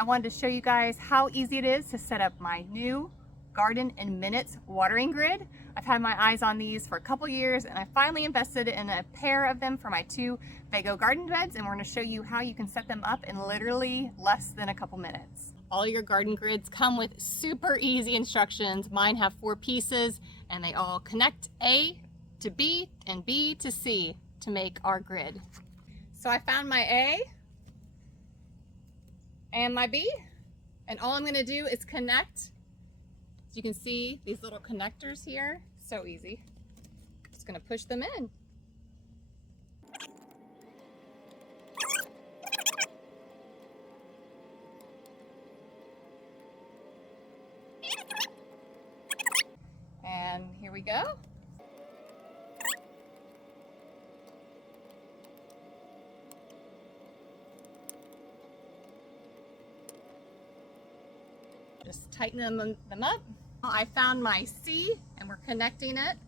I wanted to show you guys how easy it is to set up my new Garden in Minutes watering grid. I've had my eyes on these for a couple years and I finally invested in a pair of them for my 2 Vego garden beds, and we're going to show you how you can set them up in literally less than a couple minutes. All your garden grids come with super easy instructions. Mine have 4 pieces and they all connect A to B and B to C to make our grid. So I found my A and my B, and all I'm going to do is connect. As you can see, these little connectors here, so easy. Just going to push them in. And here we go. Just tighten them up. I found my C and we're connecting it.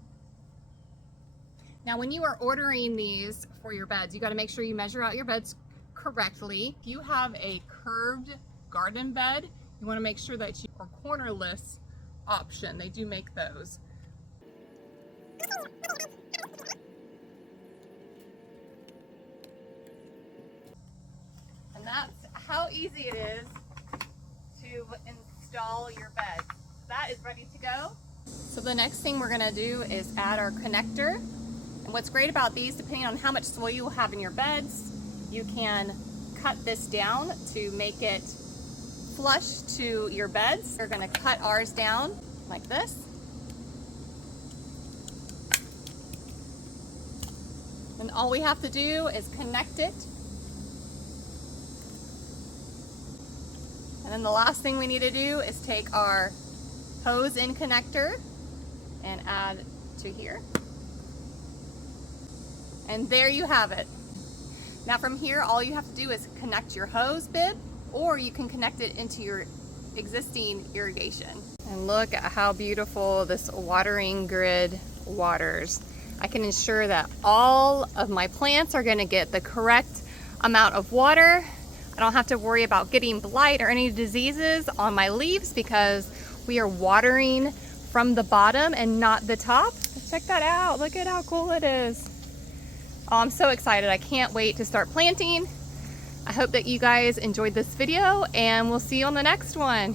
Now when you are ordering these for your beds, you got to make sure you measure out your beds correctly. If you have a curved garden bed, you want to make sure that you are cornerless option. They do make those. And that's how easy it is to install your bed. That is ready to go. So the next thing we're going to do is add our connector. And what's great about these, depending on how much soil you will have in your beds, you can cut this down to make it flush to your beds. We're going to cut ours down like this. And all we have to do is connect it. And then the last thing we need to do is take our hose in connector and add to here. And there you have it. Now from here, all you have to do is connect your hose bib, or you can connect it into your existing irrigation. And look at how beautiful this watering grid waters. I can ensure that all of my plants are going to get the correct amount of water. I don't have to worry about getting blight or any diseases on my leaves because we are watering from the bottom and not the top. Check that out. Look at how cool it is. Oh, I'm so excited. I can't wait to start planting. I hope that you guys enjoyed this video and we'll see you on the next one.